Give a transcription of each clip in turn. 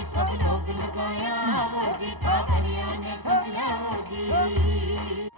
जी सब लोग लगाया वो जी ठाकरिया ने समझा वो जी।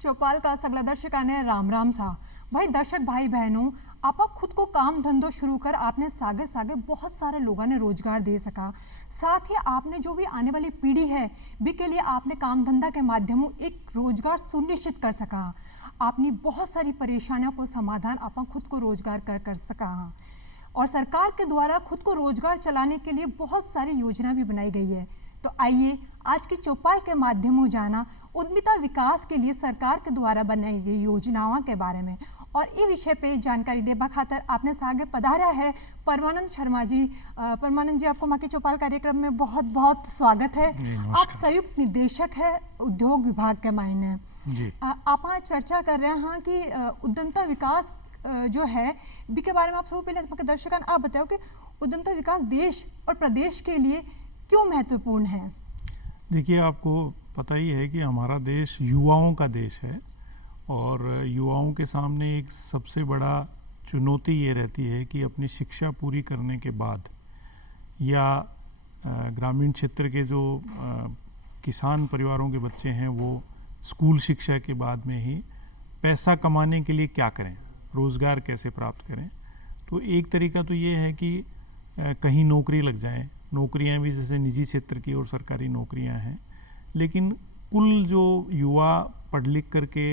चौपाल का सगला दर्शक ने राम राम सा। भाई दर्शक भाई बहनों, आप खुद को काम धंधो शुरू कर आपने सागे सागे बहुत सारे लोगों ने रोजगार दे सका। साथ ही आपने जो भी आने वाली पीढ़ी है भी के लिए आपने काम धंधा के माध्यमों एक रोजगार सुनिश्चित कर सका। आपने बहुत सारी परेशानियों को समाधान आप खुद को रोजगार कर सका। और सरकार के द्वारा खुद को रोजगार चलाने के लिए बहुत सारी योजना भी बनाई गई है। तो आइए आज की चौपाल के माध्यमों जाना उद्यमिता विकास के लिए सरकार के द्वारा बनाई गई योजनाओं के बारे में। और इस विषय पे जानकारी देबा खातर आपने सागे पधारा है परमानंद शर्मा जी। परमानंद जी, आपको माँ की चौपाल कार्यक्रम में बहुत बहुत स्वागत है। आप संयुक्त निर्देशक है उद्योग विभाग के मायने। आप चर्चा कर रहे हैं कि उद्यमिता विकास जो है बी के बारे में आप सब पहले दर्शकों आप बताओ कि उद्यमिता विकास देश और प्रदेश के लिए क्यों महत्वपूर्ण है। देखिए, आपको पता ही है कि हमारा देश युवाओं का देश है और युवाओं के सामने एक सबसे बड़ा चुनौती ये रहती है कि अपनी शिक्षा पूरी करने के बाद या ग्रामीण क्षेत्र के जो किसान परिवारों के बच्चे हैं वो स्कूल शिक्षा के बाद में ही पैसा कमाने के लिए क्या करें, रोज़गार कैसे प्राप्त करें। तो एक तरीका तो ये है कि कहीं नौकरी लग जाए। नौकरियां भी जैसे निजी क्षेत्र की और सरकारी नौकरियां हैं, लेकिन कुल जो युवा पढ़ लिख करके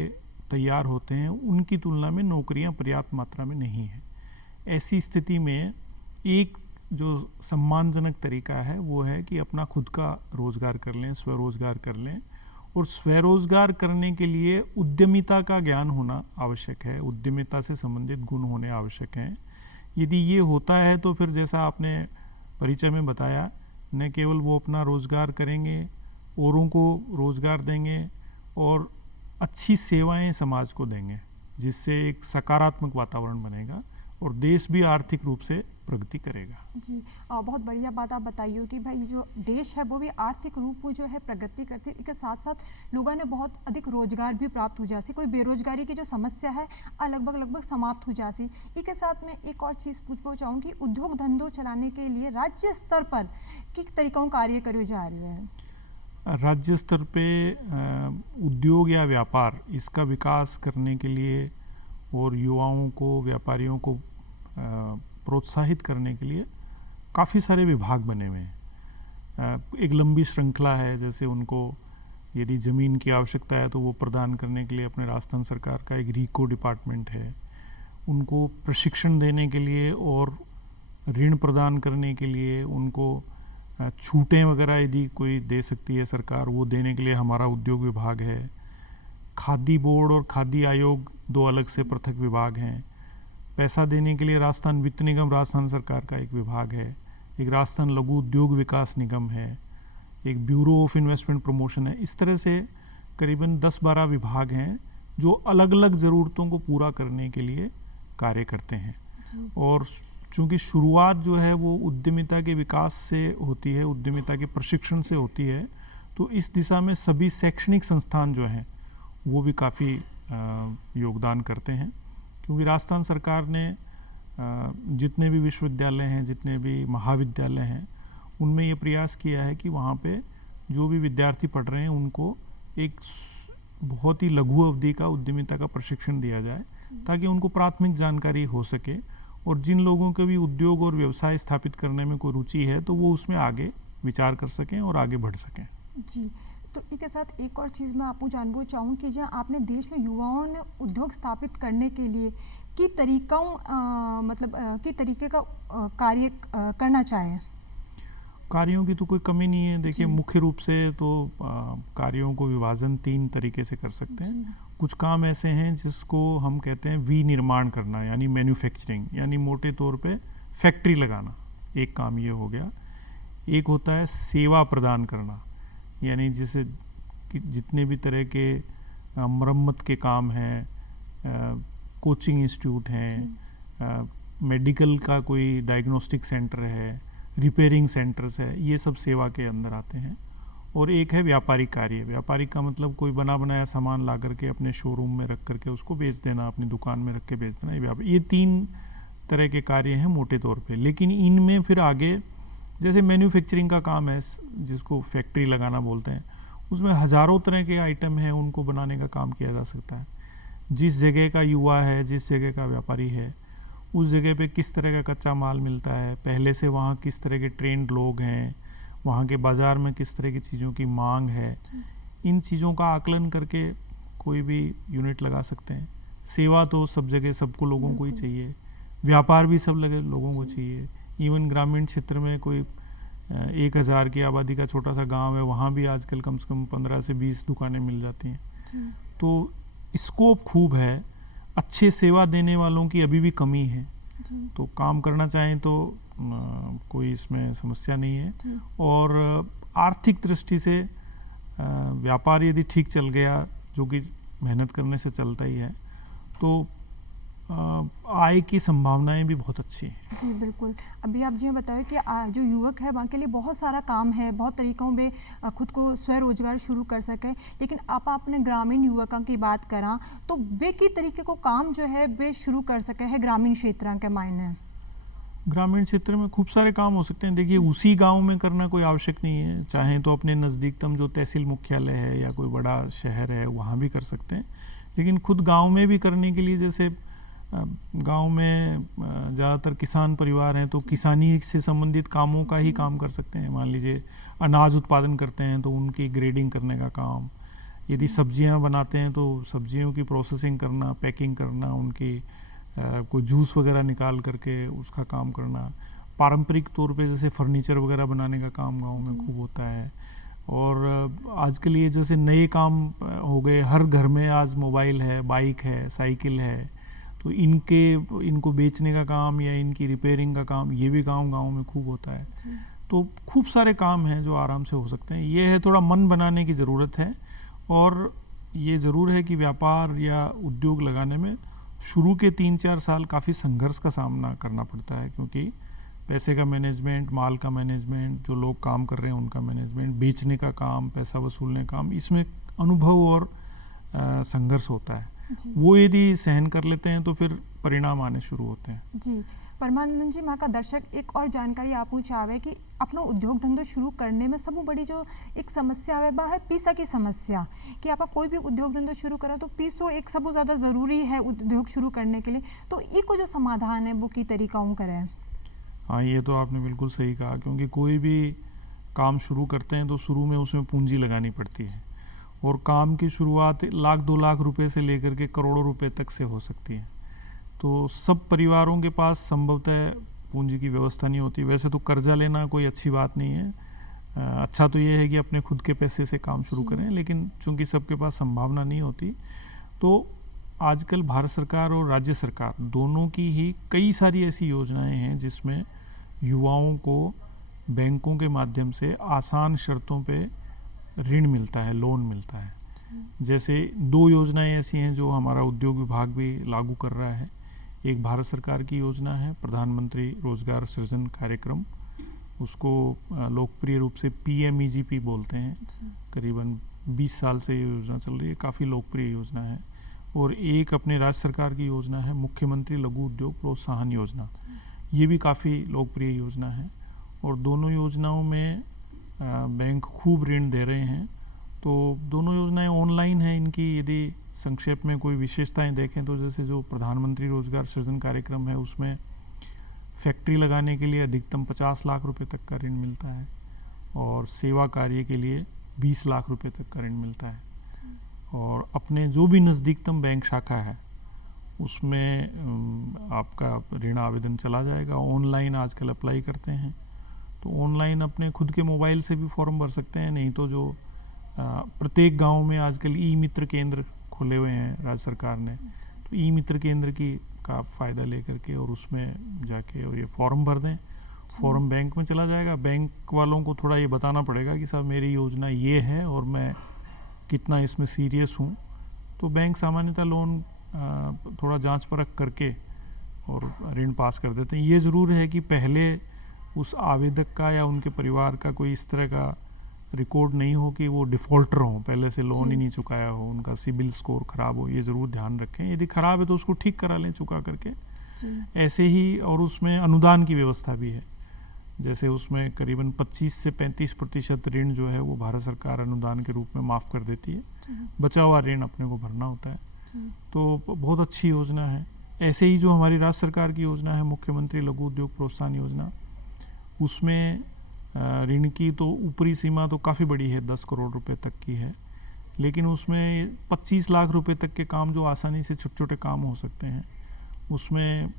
तैयार होते हैं उनकी तुलना में नौकरियां पर्याप्त मात्रा में नहीं है। ऐसी स्थिति में एक जो सम्मानजनक तरीका है वो है कि अपना खुद का रोज़गार कर लें, स्वरोज़गार कर लें। और स्वरोज़गार करने के लिए उद्यमिता का ज्ञान होना आवश्यक है, उद्यमिता से संबंधित गुण होने आवश्यक हैं। यदि ये होता है तो फिर जैसा आपने परिचय में बताया, न केवल वो अपना रोज़गार करेंगे, औरों को रोज़गार देंगे और अच्छी सेवाएं समाज को देंगे, जिससे एक सकारात्मक वातावरण बनेगा और देश भी आर्थिक रूप से प्रगति करेगा। जी, बहुत बढ़िया बात आप बताइए कि भाई जो देश है वो भी आर्थिक रूप में जो है प्रगति करती है। साथ साथ लोगों ने बहुत अधिक रोजगार भी प्राप्त हो जासी, कोई बेरोजगारी की जो समस्या है लगभग समाप्त हो जासी। इसके साथ में एक और चीज़ पूछना चाहूँगी, उद्योग धंधों चलाने के लिए राज्य स्तर पर किस तरीकों कार्य करे जा रही है। राज्य स्तर पे उद्योग या व्यापार इसका विकास करने के लिए और युवाओं को, व्यापारियों को प्रोत्साहित करने के लिए काफ़ी सारे विभाग बने हुए हैं। एक लंबी श्रृंखला है, जैसे उनको यदि ज़मीन की आवश्यकता है तो वो प्रदान करने के लिए अपने राजस्थान सरकार का एक रीको डिपार्टमेंट है। उनको प्रशिक्षण देने के लिए और ऋण प्रदान करने के लिए, उनको छूटें वगैरह यदि कोई दे सकती है सरकार, वो देने के लिए हमारा उद्योग विभाग है। खादी बोर्ड और खादी आयोग दो अलग से पृथक विभाग हैं। पैसा देने के लिए राजस्थान वित्त निगम राजस्थान सरकार का एक विभाग है। एक राजस्थान लघु उद्योग विकास निगम है। एक ब्यूरो ऑफ इन्वेस्टमेंट प्रमोशन है। इस तरह से करीबन 10-12 विभाग हैं जो अलग अलग ज़रूरतों को पूरा करने के लिए कार्य करते हैं। और चूँकि शुरुआत जो है वो उद्यमिता के विकास से होती है, उद्यमिता के प्रशिक्षण से होती है, तो इस दिशा में सभी शैक्षणिक संस्थान जो हैं वो भी काफ़ी योगदान करते हैं। क्योंकि राजस्थान सरकार ने जितने भी विश्वविद्यालय हैं, जितने भी महाविद्यालय हैं, उनमें ये प्रयास किया है कि वहाँ पे जो भी विद्यार्थी पढ़ रहे हैं उनको एक बहुत ही लघु अवधि का उद्यमिता का प्रशिक्षण दिया जाए, ताकि उनको प्राथमिक जानकारी हो सके। और जिन लोगों को भी उद्योग और व्यवसाय स्थापित करने में कोई रुचि है तो वो उसमें आगे विचार कर सकें और आगे बढ़ सकें। जी, तो इसके साथ एक और चीज़ मैं आपको जानना चाहूँ कि जहाँ आपने देश में युवाओं ने उद्योग स्थापित करने के लिए की तरीक़ों की तरीके का कार्य करना चाहें। कार्यों की तो कोई कमी नहीं है। देखिए, मुख्य रूप से तो कार्यों को विभाजन 3 तरीके से कर सकते हैं। कुछ काम ऐसे हैं जिसको हम कहते हैं विनिर्माण करना, यानी मैन्युफैक्चरिंग, यानी मोटे तौर पे फैक्ट्री लगाना, एक काम ये हो गया। एक होता है सेवा प्रदान करना, यानी जिसे जितने भी तरह के मरम्मत के काम हैं, कोचिंग इंस्टीट्यूट हैं, मेडिकल का कोई डायग्नोस्टिक सेंटर है, रिपेयरिंग सेंटर्स है, ये सब सेवा के अंदर आते हैं। और एक है व्यापारिक कार्य। व्यापारिक का मतलब कोई बना बनाया सामान ला करके अपने शोरूम में रख करके उसको बेच देना, अपनी दुकान में रख के बेच देना, ये व्यापार। ये 3 तरह के कार्य हैं मोटे तौर पे। लेकिन इनमें फिर आगे जैसे मैन्युफैक्चरिंग का काम है, जिसको फैक्ट्री लगाना बोलते हैं, उसमें हज़ारों तरह के आइटम हैं, उनको बनाने का काम किया जा सकता है। जिस जगह का युवा है, जिस जगह का व्यापारी है, उस जगह पे किस तरह का कच्चा माल मिलता है, पहले से वहाँ किस तरह के ट्रेंड लोग हैं, वहाँ के बाज़ार में किस तरह की चीज़ों की मांग है, इन चीज़ों का आकलन करके कोई भी यूनिट लगा सकते हैं। सेवा तो सब जगह सबको लोगों को ही चाहिए, व्यापार भी सब लगे लोगों को चाहिए। इवन ग्रामीण क्षेत्र में कोई 1000 की आबादी का छोटा सा गांव है, वहाँ भी आजकल कम से कम 15 से 20 दुकानें मिल जाती हैं। तो स्कोप खूब है, अच्छे सेवा देने वालों की अभी भी कमी है। तो काम करना चाहें तो कोई इसमें समस्या नहीं है। और आर्थिक दृष्टि से व्यापार यदि ठीक चल गया, जो कि मेहनत करने से चलता ही है, तो आय की संभावनाएं भी बहुत अच्छी हैं। जी बिल्कुल। अभी आप जी बताएं कि जो युवक है वहाँ के लिए बहुत सारा काम है, बहुत तरीक़ों में खुद को स्वरोजगार शुरू कर सकें। लेकिन आप अपने ग्रामीण युवकों की बात करा तो वे की तरीके को काम जो है वे शुरू कर सके है ग्रामीण क्षेत्र के मायने। ग्रामीण क्षेत्र में खूब सारे काम हो सकते हैं। देखिए, उसी गांव में करना कोई आवश्यक नहीं है, चाहे तो अपने नज़दीकतम जो तहसील मुख्यालय है या कोई बड़ा शहर है वहाँ भी कर सकते हैं। लेकिन खुद गांव में भी करने के लिए, जैसे गांव में ज़्यादातर किसान परिवार हैं, तो किसानी से संबंधित कामों का ही काम कर सकते हैं। मान लीजिए अनाज उत्पादन करते हैं तो उनकी ग्रेडिंग करने का काम, यदि सब्जियां बनाते हैं तो सब्जियों की प्रोसेसिंग करना, पैकिंग करना, उनकी कोई जूस वगैरह निकाल करके उसका काम करना। पारंपरिक तौर पे जैसे फर्नीचर वगैरह बनाने का काम गाँव में खूब होता है। और आजकल ये जैसे नए काम हो गए, हर घर में आज मोबाइल है, बाइक है, साइकिल है, तो इनको बेचने का काम या इनकी रिपेयरिंग का काम, ये भी गांव में खूब होता है। तो खूब सारे काम हैं जो आराम से हो सकते हैं। ये है थोड़ा मन बनाने की ज़रूरत है। और ये ज़रूर है कि व्यापार या उद्योग लगाने में शुरू के 3-4 साल काफ़ी संघर्ष का सामना करना पड़ता है, क्योंकि पैसे का मैनेजमेंट, माल का मैनेजमेंट, जो लोग काम कर रहे हैं उनका मैनेजमेंट, बेचने का काम, पैसा वसूलने का काम, इसमें अनुभव और संघर्ष होता है। वो यदि सहन कर लेते हैं तो फिर परिणाम आने शुरू होते हैं। जी परमानंद जी, माँ का दर्शक एक और जानकारी आप चाहे कि अपना उद्योग धंधो शुरू करने में सबसे बड़ी जो एक समस्या है वह है पैसा की समस्या। कि आप कोई भी उद्योग धंधो शुरू करो तो पैसो एक सबसे ज़्यादा ज़रूरी है उद्योग शुरू करने के लिए। तो ये को जो समाधान है वो की तरीकाओं करें। हाँ, ये तो आपने बिल्कुल सही कहा, क्योंकि कोई भी काम शुरू करते हैं तो शुरू में उसमें पूंजी लगानी पड़ती है। और काम की शुरुआत 1-2 लाख रुपए से लेकर के करोड़ों रुपए तक से हो सकती है। तो सब परिवारों के पास संभवतः पूंजी की व्यवस्था नहीं होती। वैसे तो कर्जा लेना कोई अच्छी बात नहीं है, अच्छा तो ये है कि अपने खुद के पैसे से काम शुरू करें, लेकिन चूंकि सबके पास संभावना नहीं होती, तो आजकल भारत सरकार और राज्य सरकार दोनों की ही कई सारी ऐसी योजनाएं हैं जिसमें युवाओं को बैंकों के माध्यम से आसान शर्तों पे ऋण मिलता है, लोन मिलता है। जैसे 2 योजनाएं ऐसी हैं जो हमारा उद्योग विभाग भी लागू कर रहा है। एक भारत सरकार की योजना है प्रधानमंत्री रोजगार सृजन कार्यक्रम, उसको लोकप्रिय रूप से PMEGP बोलते हैं। करीबन 20 साल से ये योजना चल रही है, काफ़ी लोकप्रिय योजना है। और एक अपने राज्य सरकार की योजना है मुख्यमंत्री लघु उद्योग प्रोत्साहन योजना, ये भी काफ़ी लोकप्रिय योजना है। और दोनों योजनाओं में बैंक खूब ऋण दे रहे हैं। तो दोनों योजनाएं ऑनलाइन हैं। इनकी यदि संक्षेप में कोई विशेषताएं देखें तो जैसे जो प्रधानमंत्री रोजगार सृजन कार्यक्रम है उसमें फैक्ट्री लगाने के लिए अधिकतम 50 लाख रुपए तक का ऋण मिलता है, और सेवा कार्य के लिए 20 लाख रुपए तक का ऋण मिलता है। और अपने जो भी नज़दीकतम बैंक शाखा है उसमें आपका ऋण आवेदन चला जाएगा। ऑनलाइन आजकल अप्लाई करते हैं, तो ऑनलाइन अपने खुद के मोबाइल से भी फॉर्म भर सकते हैं। नहीं तो जो प्रत्येक गांव में आजकल ई-मित्र केंद्र खुले हुए हैं राज्य सरकार ने, तो ई-मित्र केंद्र का फ़ायदा लेकर के और उसमें जाके और ये फॉर्म भर दें। फॉर्म बैंक में चला जाएगा। बैंक वालों को थोड़ा ये बताना पड़ेगा कि साहब मेरी योजना ये है और मैं कितना इसमें सीरियस हूँ। तो बैंक सामान्यतः लोन थोड़ा जांच परख करके और ऋण पास कर देते हैं। ये ज़रूर है कि पहले उस आवेदक का या उनके परिवार का कोई इस तरह का रिकॉर्ड नहीं हो कि वो डिफ़ॉल्टर हो, पहले से लोन ही नहीं चुकाया हो, उनका सिबिल स्कोर ख़राब हो, ये ज़रूर ध्यान रखें। यदि ख़राब है तो उसको ठीक करा लें चुका करके। ऐसे ही, और उसमें अनुदान की व्यवस्था भी है, जैसे उसमें करीबन 25 से 35% ऋण जो है वो भारत सरकार अनुदान के रूप में माफ़ कर देती है, बचा हुआ ऋण अपने को भरना होता है। तो बहुत अच्छी योजना है। ऐसे ही जो हमारी राज्य सरकार की योजना है मुख्यमंत्री लघु उद्योग प्रोत्साहन योजना, उसमें ऋण की तो ऊपरी सीमा तो काफ़ी बड़ी है, 10 करोड़ रुपए तक की है, लेकिन उसमें 25 लाख रुपए तक के काम जो आसानी से छोटे छोटे काम हो सकते हैं, उसमें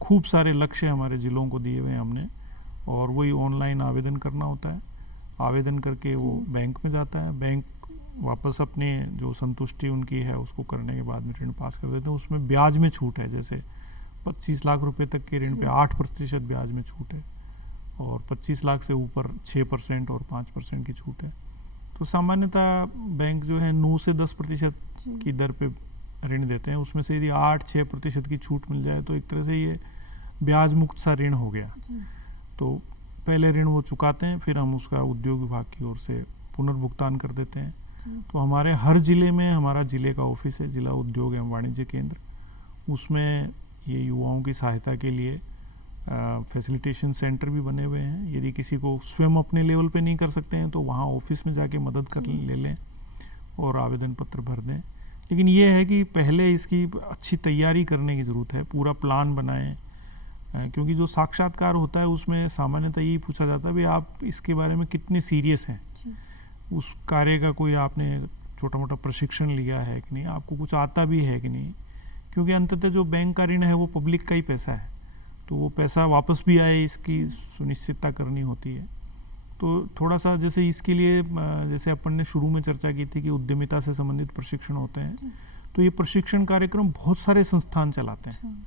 खूब सारे लक्ष्य हमारे ज़िलों को दिए हुए हैं हमने, और वही ऑनलाइन आवेदन करना होता है। आवेदन करके वो बैंक में जाता है, बैंक वापस अपने जो संतुष्टि उनकी है उसको करने के बाद में ऋण पास कर देते हैं। उसमें ब्याज में छूट है, जैसे 25 लाख रुपए तक के ऋण पे 8% ब्याज में छूट है, और 25 लाख से ऊपर 6% और 5% की छूट है। तो सामान्यतः बैंक जो है 9 से 10% की दर पे ऋण देते हैं। उसमें से यदि 8-6% की छूट मिल जाए तो एक तरह से ये ब्याज मुक्त सा ऋण हो गया। तो पहले ऋण वो चुकाते हैं, फिर हम उसका उद्योग विभाग की ओर से पुनर्भुगतान कर देते हैं। तो हमारे हर जिले में हमारा जिले का ऑफिस है, जिला उद्योग एवं वाणिज्य केंद्र, उसमें ये युवाओं की सहायता के लिए फैसिलिटेशन सेंटर भी बने हुए हैं। यदि किसी को स्वयं अपने लेवल पे नहीं कर सकते हैं तो वहाँ ऑफिस में जाके मदद कर ले लें और आवेदन पत्र भर दें। लेकिन ये है कि पहले इसकी अच्छी तैयारी करने की ज़रूरत है, पूरा प्लान बनाएं, क्योंकि जो साक्षात्कार होता है उसमें सामान्यतः यही पूछा जाता है भी आप इसके बारे में कितने सीरियस हैं, उस कार्य का कोई आपने छोटा मोटा प्रशिक्षण लिया है कि नहीं, आपको कुछ आता भी है कि नहीं, क्योंकि अंततः जो बैंक का ऋण है वो पब्लिक का ही पैसा है, तो वो पैसा वापस भी आए इसकी सुनिश्चितता करनी होती है। तो थोड़ा सा जैसे इसके लिए, जैसे अपन ने शुरू में चर्चा की थी कि उद्यमिता से संबंधित प्रशिक्षण होते हैं, तो ये प्रशिक्षण कार्यक्रम बहुत सारे संस्थान चलाते हैं।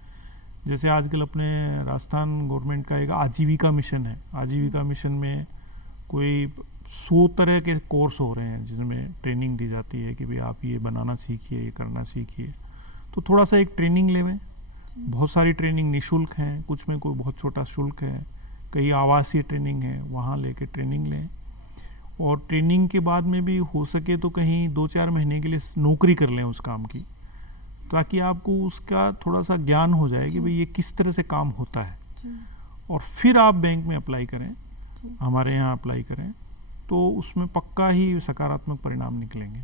जैसे आजकल अपने राजस्थान गवर्नमेंट का एक आजीविका मिशन है, आजीविका मिशन में कोई 100 तरह के कोर्स हो रहे हैं जिसमें ट्रेनिंग दी जाती है कि भाई आप ये बनाना सीखिए, ये करना सीखिए। तो थोड़ा सा एक ट्रेनिंग लेवें। बहुत सारी ट्रेनिंग निःशुल्क हैं, कुछ में कोई बहुत छोटा शुल्क है, कई आवासीय ट्रेनिंग है, वहाँ लेके ट्रेनिंग लें। और ट्रेनिंग के बाद में भी हो सके तो कहीं 2-4 महीने के लिए नौकरी कर लें उस काम की, ताकि आपको उसका थोड़ा सा ज्ञान हो जाए कि भाई ये किस तरह से काम होता है। और फिर आप बैंक में अप्लाई करें, हमारे यहाँ अप्लाई करें, तो उसमें पक्का ही सकारात्मक परिणाम निकलेंगे।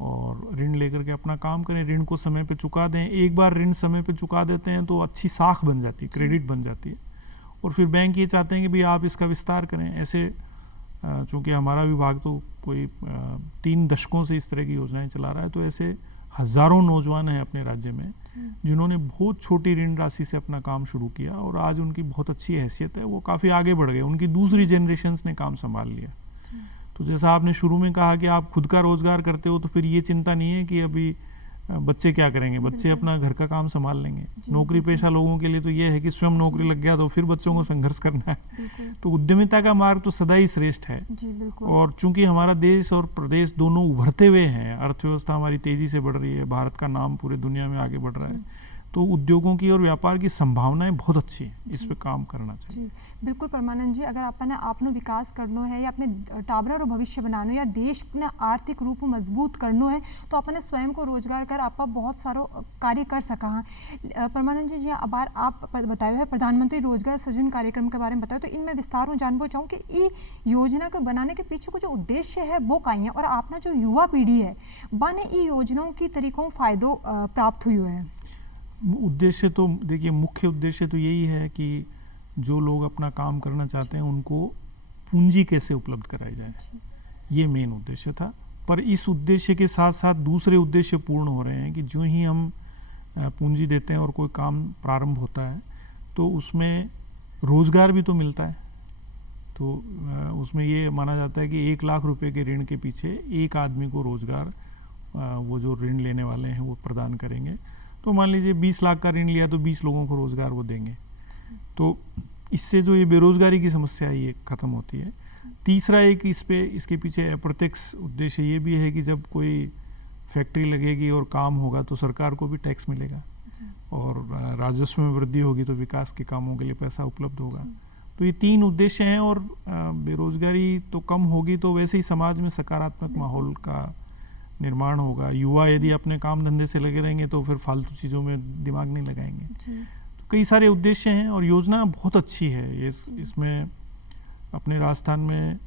और ऋण लेकर के अपना काम करें, ऋण को समय पे चुका दें। एक बार ऋण समय पे चुका देते हैं तो अच्छी साख बन जाती है, क्रेडिट बन जाती है, और फिर बैंक ये चाहते हैं कि भाई आप इसका विस्तार करें। ऐसे चूँकि हमारा विभाग तो कोई 3 दशकों से इस तरह की योजनाएं चला रहा है, तो ऐसे हज़ारों नौजवान हैं अपने राज्य में जिन्होंने बहुत छोटी ऋण राशि से अपना काम शुरू किया और आज उनकी बहुत अच्छी हैसियत है, वो काफ़ी आगे बढ़ गए, उनकी दूसरी जनरेशन्स ने काम संभाल लिया। तो जैसा आपने शुरू में कहा कि आप खुद का रोजगार करते हो, तो फिर ये चिंता नहीं है कि अभी बच्चे क्या करेंगे, बच्चे अपना घर का काम संभाल लेंगे। नौकरी पेशा लोगों के लिए तो ये है कि स्वयं नौकरी लग गया तो फिर बच्चों को संघर्ष करना है। तो उद्यमिता का मार्ग तो सदा ही श्रेष्ठ है। और चूंकि हमारा देश और प्रदेश दोनों उभरते हुए हैं, अर्थव्यवस्था हमारी तेजी से बढ़ रही है, भारत का नाम पूरे दुनिया में आगे बढ़ रहा है, तो उद्योगों की और व्यापार की संभावनाएं बहुत अच्छी हैं, इस पे काम करना चाहिए। जी बिल्कुल परमानंद जी, अगर आपने आपनो विकास करना है या अपने टाबरा भविष्य बनाना है या देश ने आर्थिक रूप मजबूत करना है, तो अपने स्वयं को रोजगार कर आप बहुत सारो कार्य कर सका हाँ। परमानंद जी, अब आप बताए है प्रधानमंत्री रोजगार सृजन कार्यक्रम के बारे में बताओ, तो इनमें विस्तार में जानना चाहूँ कि ये योजना को बनाने के पीछे को जो उद्देश्य है वो का है, और आपने जो युवा पीढ़ी है बाने ये योजनाओं की तरीकों फायदो प्राप्त हुए हैं। उद्देश्य तो देखिए, मुख्य उद्देश्य तो यही है कि जो लोग अपना काम करना चाहते हैं उनको पूंजी कैसे उपलब्ध कराई जाए, ये मेन उद्देश्य था। पर इस उद्देश्य के साथ साथ दूसरे उद्देश्य पूर्ण हो रहे हैं कि जो ही हम पूंजी देते हैं और कोई काम प्रारंभ होता है तो उसमें रोजगार भी तो मिलता है। तो उसमें ये माना जाता है कि 1 लाख रुपए के ऋण के पीछे एक आदमी को रोजगार वो जो ऋण लेने वाले हैं वो प्रदान करेंगे। तो मान लीजिए 20 लाख का ऋण लिया तो 20 लोगों को रोजगार वो देंगे। तो इससे जो ये बेरोजगारी की समस्या है ये खत्म होती है। तीसरा एक इसके पीछे अप्रत्यक्ष उद्देश्य ये भी है कि जब कोई फैक्ट्री लगेगी और काम होगा तो सरकार को भी टैक्स मिलेगा और राजस्व में वृद्धि होगी तो विकास के कामों के लिए पैसा उपलब्ध होगा। तो ये 3 उद्देश्य हैं। और बेरोजगारी तो कम होगी तो वैसे ही समाज में सकारात्मक माहौल का निर्माण होगा। युवा यदि अपने काम धंधे से लगे रहेंगे तो फिर फालतू चीज़ों में दिमाग नहीं लगाएंगे। तो कई सारे उद्देश्य हैं और योजना बहुत अच्छी है। ये इसमें अपने राजस्थान में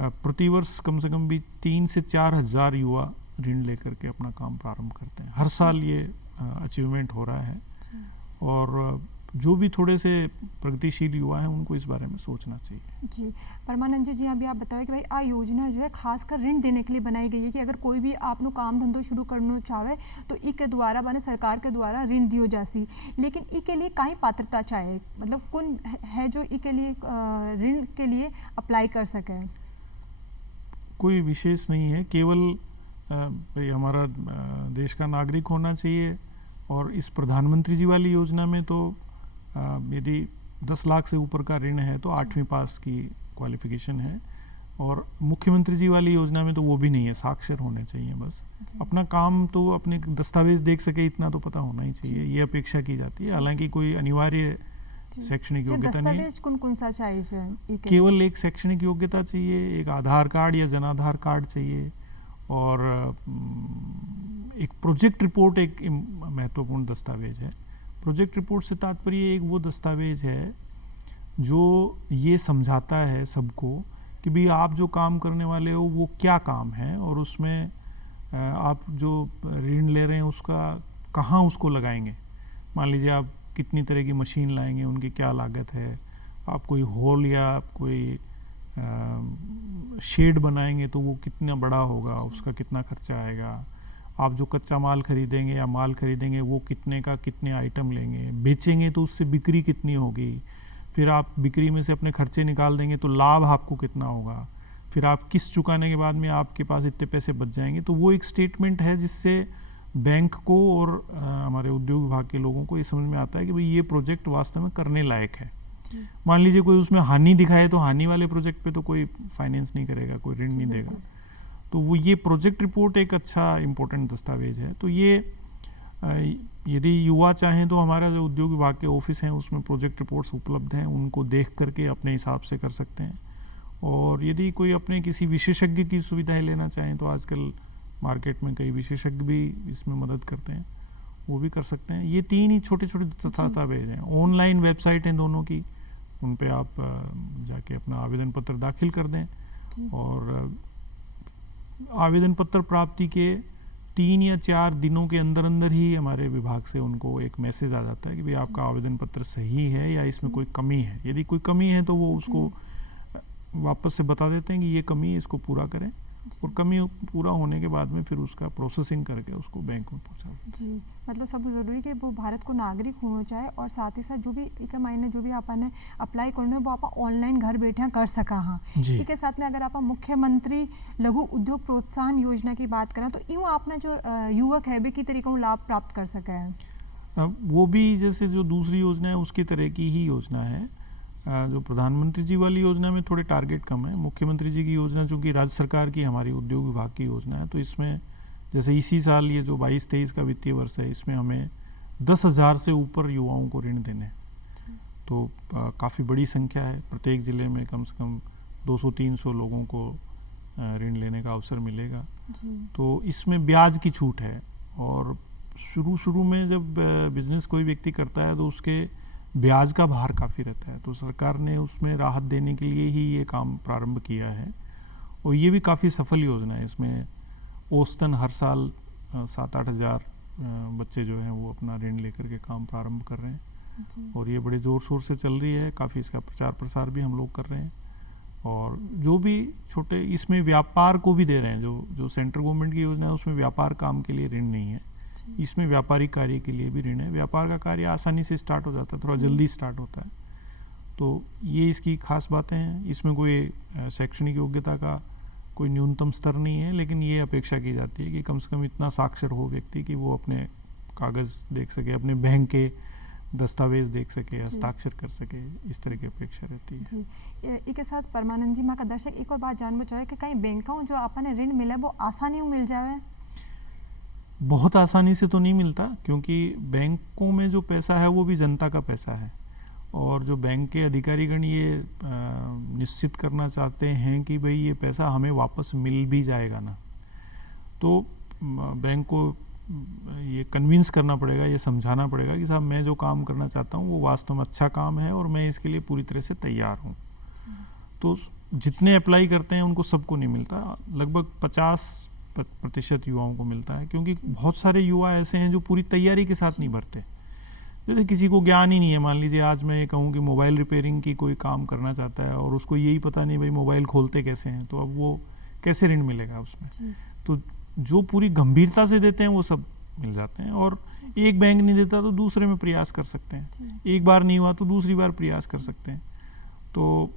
प्रतिवर्ष कम से कम भी 3 से 4 हज़ार युवा ऋण लेकर के अपना काम प्रारंभ करते हैं। हर साल ये अचीवमेंट हो रहा है। और जो भी थोड़े से प्रगतिशील युवा हैं उनको इस बारे में सोचना चाहिए। जी परमानंद जी, अभी आप बताओ कि भाई आ योजना जो है खासकर ऋण देने के लिए बनाई गई है कि अगर कोई भी आपनो काम धंधो शुरू करना चाहे तो ई के द्वारा माने सरकार के द्वारा ऋण दियो जासी, लेकिन ई के लिए काई पात्रता चाहे, मतलब कौन है जो ई के लिए ऋण के लिए अप्लाई कर सके? कोई विशेष नहीं है, केवल भाई हमारा देश का नागरिक होना चाहिए। और इस प्रधानमंत्री जी वाली योजना में तो यदि 10 लाख से ऊपर का ऋण है तो 8वीं पास की क्वालिफिकेशन है। और मुख्यमंत्री जी वाली योजना में तो वो भी नहीं है, साक्षर होने चाहिए बस। अपना काम तो अपने दस्तावेज देख सके इतना तो पता होना ही चाहिए, ये अपेक्षा की जाती है। हालांकि कोई अनिवार्य शैक्षणिक योग्यता नहीं है। कौन सा चाहिए? केवल एक शैक्षणिक योग्यता चाहिए, एक आधार कार्ड या जनाधार कार्ड चाहिए, और एक प्रोजेक्ट रिपोर्ट एक महत्वपूर्ण दस्तावेज है। प्रोजेक्ट रिपोर्ट से तात्पर्य एक वो दस्तावेज है जो ये समझाता है सबको कि भाई आप जो काम करने वाले हो वो क्या काम है, और उसमें आप जो ऋण ले रहे हैं उसका कहाँ उसको लगाएंगे। मान लीजिए आप कितनी तरह की मशीन लाएंगे, उनकी क्या लागत है, आप कोई हॉल या कोई शेड बनाएंगे तो वो कितना बड़ा होगा, उसका कितना खर्चा आएगा, आप जो कच्चा माल खरीदेंगे या माल खरीदेंगे वो कितने का कितने आइटम लेंगे, बेचेंगे तो उससे बिक्री कितनी होगी, फिर आप बिक्री में से अपने खर्चे निकाल देंगे तो लाभ आपको कितना होगा, फिर आप किस्त चुकाने के बाद में आपके पास इतने पैसे बच जाएंगे। तो वो एक स्टेटमेंट है जिससे बैंक को और हमारे उद्योग विभाग के लोगों को ये समझ में आता है कि भाई ये प्रोजेक्ट वास्तव में करने लायक है। मान लीजिए कोई उसमें हानि दिखाए तो हानि वाले प्रोजेक्ट पे तो कोई फाइनेंस नहीं करेगा, कोई ऋण नहीं देगा। तो वो ये प्रोजेक्ट रिपोर्ट एक अच्छा इम्पोर्टेंट दस्तावेज है। तो ये यदि युवा चाहें तो हमारा जो उद्योग विभाग के ऑफिस हैं उसमें प्रोजेक्ट रिपोर्ट्स उपलब्ध हैं, उनको देख करके अपने हिसाब से कर सकते हैं। और यदि कोई अपने किसी विशेषज्ञ की सुविधाएं लेना चाहें तो आजकल मार्केट में कई विशेषज्ञ भी इसमें मदद करते हैं, वो भी कर सकते हैं। ये 3 ही छोटे छोटे दस्तावेज हैं। ऑनलाइन वेबसाइट हैं दोनों की, उन पे आप जाके अपना आवेदन पत्र दाखिल कर दें, और आवेदन पत्र प्राप्ति के 3 या 4 दिनों के अंदर अंदर ही हमारे विभाग से उनको एक मैसेज आ जाता है कि भाई आपका आवेदन पत्र सही है या इसमें कोई कमी है। यदि कोई कमी है तो वो उसको वापस से बता देते हैं कि ये कमी है, इसको पूरा करें, और कमी पूरा होने के बाद में फिर उसका प्रोसेसिंग करके उसको बैंक में पहुंचा दें। जी, मतलब सब जरूरी कि वो भारत को नागरिक होना चाहे, और साथ ही साथ जो भी एक मायने जो भी आपने अप्लाई करना है वो आप ऑनलाइन घर बैठे कर सका। हाँ, इसके साथ में अगर आप मुख्यमंत्री लघु उद्योग प्रोत्साहन योजना की बात करें तो यूँ आपने जो युवक है वे की तरीकों लाभ प्राप्त कर सके हैं? वो भी जैसे जो दूसरी योजना है उसकी तरह की ही योजना है। जो प्रधानमंत्री जी वाली योजना में थोड़े टारगेट कम है। मुख्यमंत्री जी की योजना चूँकि राज्य सरकार की हमारी उद्योग विभाग की योजना है, तो इसमें जैसे इसी साल ये जो 22-23 का वित्तीय वर्ष है इसमें हमें 10,000 से ऊपर युवाओं को ऋण देने, तो काफ़ी बड़ी संख्या है। प्रत्येक ज़िले में कम से कम 200-300 लोगों को ऋण लेने का अवसर मिलेगा। तो इसमें ब्याज की छूट है, और शुरू में जब बिजनेस कोई व्यक्ति करता है तो उसके ब्याज का भार काफ़ी रहता है, तो सरकार ने उसमें राहत देने के लिए ही ये काम प्रारंभ किया है, और ये भी काफ़ी सफल योजना है। इसमें औसतन हर साल 7-8 हज़ार बच्चे जो हैं वो अपना ऋण लेकर के काम प्रारंभ कर रहे हैं, और ये बड़े ज़ोर शोर से चल रही है। काफ़ी इसका प्रचार प्रसार भी हम लोग कर रहे हैं, और जो भी छोटे इसमें व्यापार को भी दे रहे हैं। जो सेंट्रल गवर्नमेंट की योजना है उसमें व्यापार काम के लिए ऋण नहीं है, इसमें व्यापारिक कार्य के लिए भी ऋण है। व्यापार का कार्य आसानी से स्टार्ट हो जाता है, थोड़ा जल्दी स्टार्ट होता है, तो ये इसकी खास बातें हैं। इसमें कोई शैक्षणिक योग्यता का कोई न्यूनतम स्तर नहीं है, लेकिन ये अपेक्षा की जाती है कि कम से कम इतना साक्षर हो व्यक्ति कि वो अपने कागज़ देख सके, अपने बैंक के दस्तावेज देख सके, हस्ताक्षर कर सके, इस तरह की अपेक्षा रहती है। जी, इसके साथ परमानंद जी, माँ का दर्शक एक और बात जानना चाहे कि कहीं बैंकों जो अपने ऋण मिले वो आसानी मिल जाए? बहुत आसानी से तो नहीं मिलता, क्योंकि बैंकों में जो पैसा है वो भी जनता का पैसा है, और जो बैंक के अधिकारीगण ये निश्चित करना चाहते हैं कि भाई ये पैसा हमें वापस मिल भी जाएगा ना, तो बैंक को ये कन्विंस करना पड़ेगा, ये समझाना पड़ेगा कि साहब मैं जो काम करना चाहता हूँ वो वास्तव में अच्छा काम है और मैं इसके लिए पूरी तरह से तैयार हूँ। तो जितने अप्लाई करते हैं उनको सबको नहीं मिलता, लगभग 50% युवाओं को मिलता है, क्योंकि बहुत सारे युवा ऐसे हैं जो पूरी तैयारी के साथ नहीं भरते। जैसे किसी को ज्ञान ही नहीं है, मान लीजिए आज मैं ये कहूँ कि मोबाइल रिपेयरिंग की कोई काम करना चाहता है और उसको यही पता नहीं भाई मोबाइल खोलते कैसे हैं, तो अब वो कैसे ऋण मिलेगा उसमें। तो जो पूरी गंभीरता से देते हैं वो सब मिल जाते हैं, और एक बैंक नहीं देता तो दूसरे में प्रयास कर सकते हैं, एक बार नहीं हुआ तो दूसरी बार प्रयास कर सकते हैं। तो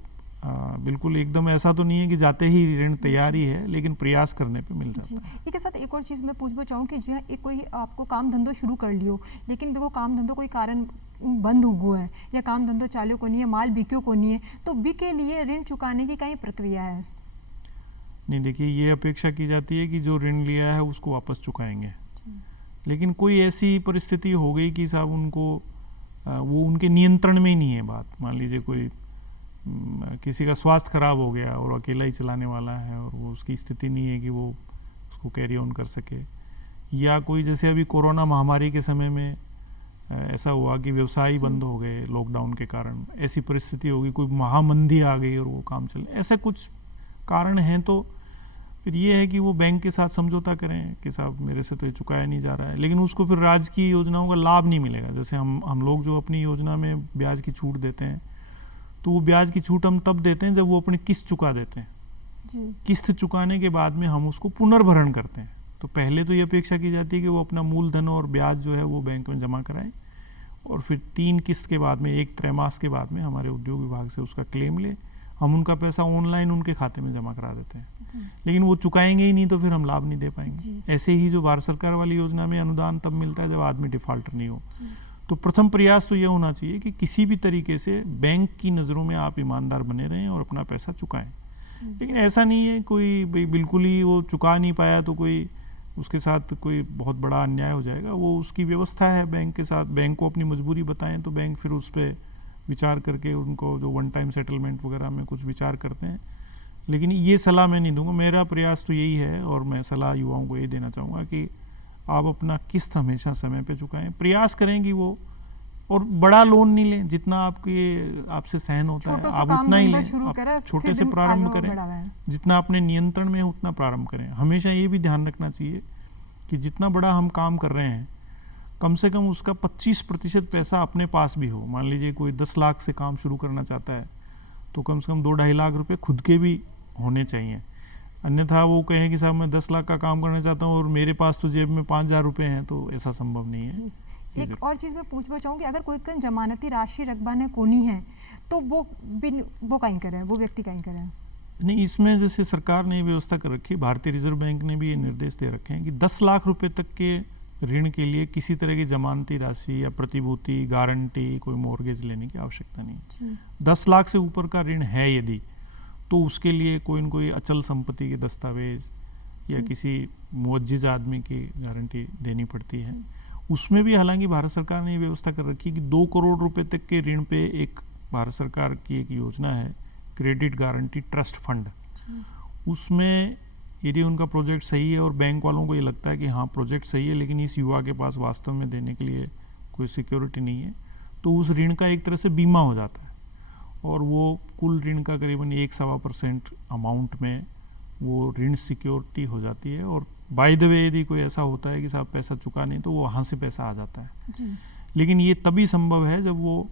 बिल्कुल एकदम ऐसा तो नहीं है कि जाते ही ऋण तैयार ही है, लेकिन प्रयास करने पे मिल जाता है। इसके साथ एक और चीज़ मैं पूछना चाहूँ कि जी हाँ, एक कोई आपको काम धंधो शुरू कर लियो, लेकिन देखो काम धंधो कोई कारण बंद हो है या काम धंधो चालू को नहीं है, माल बिक्यो को नहीं है, तो बी के लिए ऋण चुकाने की कई प्रक्रिया है? नहीं, देखिए ये अपेक्षा की जाती है कि जो ऋण लिया है उसको वापस चुकाएंगे, लेकिन कोई ऐसी परिस्थिति हो गई कि साहब उनको वो उनके नियंत्रण में ही नहीं है बात। मान लीजिए कोई किसी का स्वास्थ्य खराब हो गया और अकेला ही चलाने वाला है और वो उसकी स्थिति नहीं है कि वो उसको कैरी ऑन कर सके, या कोई जैसे अभी कोरोना महामारी के समय में ऐसा हुआ कि व्यवसाय ही बंद हो गए लॉकडाउन के कारण, ऐसी परिस्थिति होगी, कोई महामंदी आ गई और वो काम चले, ऐसे कुछ कारण हैं, तो फिर ये है कि वो बैंक के साथ समझौता करें कि साहब मेरे से तो ये चुकाया नहीं जा रहा है, लेकिन उसको फिर राजकीय योजनाओं का लाभ नहीं मिलेगा। जैसे हम लोग जो अपनी योजना में ब्याज की छूट देते हैं, तो वो ब्याज की छूट हम तब देते हैं जब वो अपनी किस्त चुका देते हैं जी। किस्त चुकाने के बाद में हम उसको पुनर्भरण करते हैं। तो पहले तो ये अपेक्षा की जाती है कि वो अपना मूलधन और ब्याज जो है वो बैंक में जमा कराएं, और फिर 3 किस्त के बाद में, 1 त्रैमास के बाद में हमारे उद्योग विभाग से उसका क्लेम ले, हम उनका पैसा ऑनलाइन उनके खाते में जमा करा देते हैं जी। लेकिन वो चुकाएंगे ही नहीं तो फिर हम लाभ नहीं दे पाएंगे। ऐसे ही जो भारत सरकार वाली योजना में अनुदान तब मिलता है जब आदमी डिफॉल्टर नहीं हो। तो प्रथम प्रयास तो ये होना चाहिए कि किसी भी तरीके से बैंक की नज़रों में आप ईमानदार बने रहें और अपना पैसा चुकाएं। लेकिन ऐसा नहीं है कोई बिल्कुल ही वो चुका नहीं पाया तो कोई उसके साथ कोई बहुत बड़ा अन्याय हो जाएगा, वो उसकी व्यवस्था है बैंक के साथ। बैंक को अपनी मजबूरी बताएं तो बैंक फिर उस पर विचार करके उनको जो वन टाइम सेटलमेंट वगैरह में कुछ विचार करते हैं। लेकिन ये सलाह मैं नहीं दूंगा, मेरा प्रयास तो यही है और मैं सलाह युवाओं को ये देना चाहूँगा कि आप अपना किस्त हमेशा समय पे चुकाएं, प्रयास करें कि वो, और बड़ा लोन नहीं लें, जितना आपसे सहन होता है आप उतना ही लें, छोटे से प्रारंभ करें, जितना अपने नियंत्रण में है उतना प्रारंभ करें। हमेशा ये भी ध्यान रखना चाहिए कि जितना बड़ा हम काम कर रहे हैं कम से कम उसका 25% पैसा अपने पास भी हो। मान लीजिए कोई 10 लाख से काम शुरू करना चाहता है तो कम से कम 2-2.5 लाख रुपए खुद के भी होने चाहिए, अन्यथा वो कहें कि साहब मैं 10 लाख का काम करना चाहता हूँ और मेरे पास तो जेब में 5,000 रुपए हैं, तो ऐसा संभव नहीं है। एक और चीज़ मैं पूछना चाहूँगी, अगर कोई जमानती राशि रकबाने कोनी है तो वो कहीं करें, वो व्यक्ति कहीं करें? नहीं, इसमें जैसे सरकार ने व्यवस्था कर रखी है, भारतीय रिजर्व बैंक ने भी ये निर्देश दे रखे हैं कि 10 लाख रुपए तक के ऋण के लिए किसी तरह की जमानती राशि या प्रतिभूति, गारंटी, कोई मॉर्गेज लेने की आवश्यकता नहीं। 10 लाख से ऊपर का ऋण है यदि, तो उसके लिए कोई न कोई अचल संपत्ति के दस्तावेज या किसी मुअज्जिज आदमी की गारंटी देनी पड़ती है। उसमें भी हालांकि भारत सरकार ने ये व्यवस्था कर रखी है कि 2 करोड़ रुपए तक के ऋण पे एक भारत सरकार की एक योजना है, क्रेडिट गारंटी ट्रस्ट फंड। उसमें यदि उनका प्रोजेक्ट सही है और बैंक वालों को ये लगता है कि हाँ प्रोजेक्ट सही है लेकिन इस युवा के पास वास्तव में देने के लिए कोई सिक्योरिटी नहीं है, तो उस ऋण का एक तरह से बीमा हो जाता है और वो कुल ऋण का करीबन 1-1.25% अमाउंट में वो ऋण सिक्योरिटी हो जाती है। और बाय द वे यदि कोई ऐसा होता है कि साहब पैसा चुका नहीं तो वो वहाँ से पैसा आ जाता है जी। लेकिन ये तभी संभव है जब वो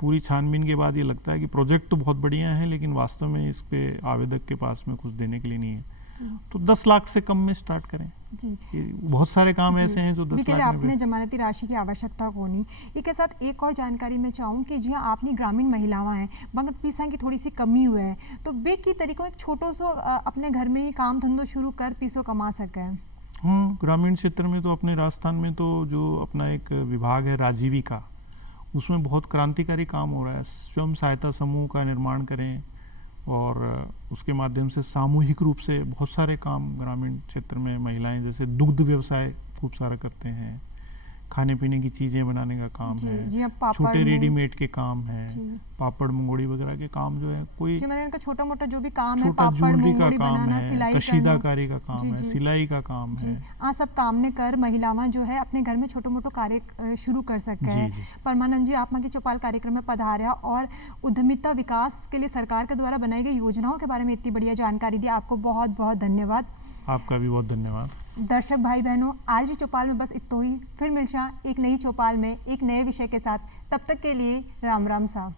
पूरी छानबीन के बाद ये लगता है कि प्रोजेक्ट तो बहुत बढ़िया है लेकिन वास्तव में इस पे आवेदक के पास में कुछ देने के लिए नहीं है, तो 10 लाख से कम में स्टार्ट करें जी। बहुत सारे काम ऐसे हैं जो 10 लाख में आपने जमानती राशि की आवश्यकता को नहीं। इसके साथ एक और जानकारी मैं चाहूँ कि जी हाँ आपने ग्रामीण महिलाएं हैं मगर पैसा की थोड़ी सी कमी हुई है, तो बे की तरीकों एक छोटो सो अपने घर में ही काम धंधो शुरू कर पैसों कमा सके। ग्रामीण क्षेत्र में तो अपने राजस्थान में तो जो अपना एक विभाग है राजीविका, उसमें बहुत क्रांतिकारी काम हो रहा है। स्वयं सहायता समूह का निर्माण करें और उसके माध्यम से सामूहिक रूप से बहुत सारे काम ग्रामीण क्षेत्र में महिलाएं जैसे दुग्ध व्यवसाय खूब सारा करते हैं, खाने पीने की चीज़ें बनाने का काम जी, है, जी, अब पापड़, छोटे मूंग- रेडीमेड के काम है, जी। पापड़ मंगोड़ी वगैरह के काम जो है, कोई जी, मैंने इनका छोटा मोटा जो भी काम है, छोटा पापड़ ज्वेलरी का मूंगड़ी काम बनाना, है, सिलाई करना, कशीदाकारी का काम जी, है, जी। सिलाई का काम जी, है। आ सब काम ने कर महिलावां जो है अपने घर में छोटो मोटो कार्य शुरू कर सके जी, है। जी। परमानंद जी, आप मां की चौपाल कार्यक्रम में पधारा और उद्यमिता विकास के लिए सरकार के द्वारा बनाई गई योजनाओं के बारे में इतनी बढ़िया जानकारी दी। आपको बहुत बहुत धन्यवाद। आपका भी बहुत धन्यवाद। दर्शक भाई बहनों, आज ही चौपाल में बस इतना ही। फिर मिलशा एक नई चौपाल में एक नए विषय के साथ। तब तक के लिए राम राम साहब।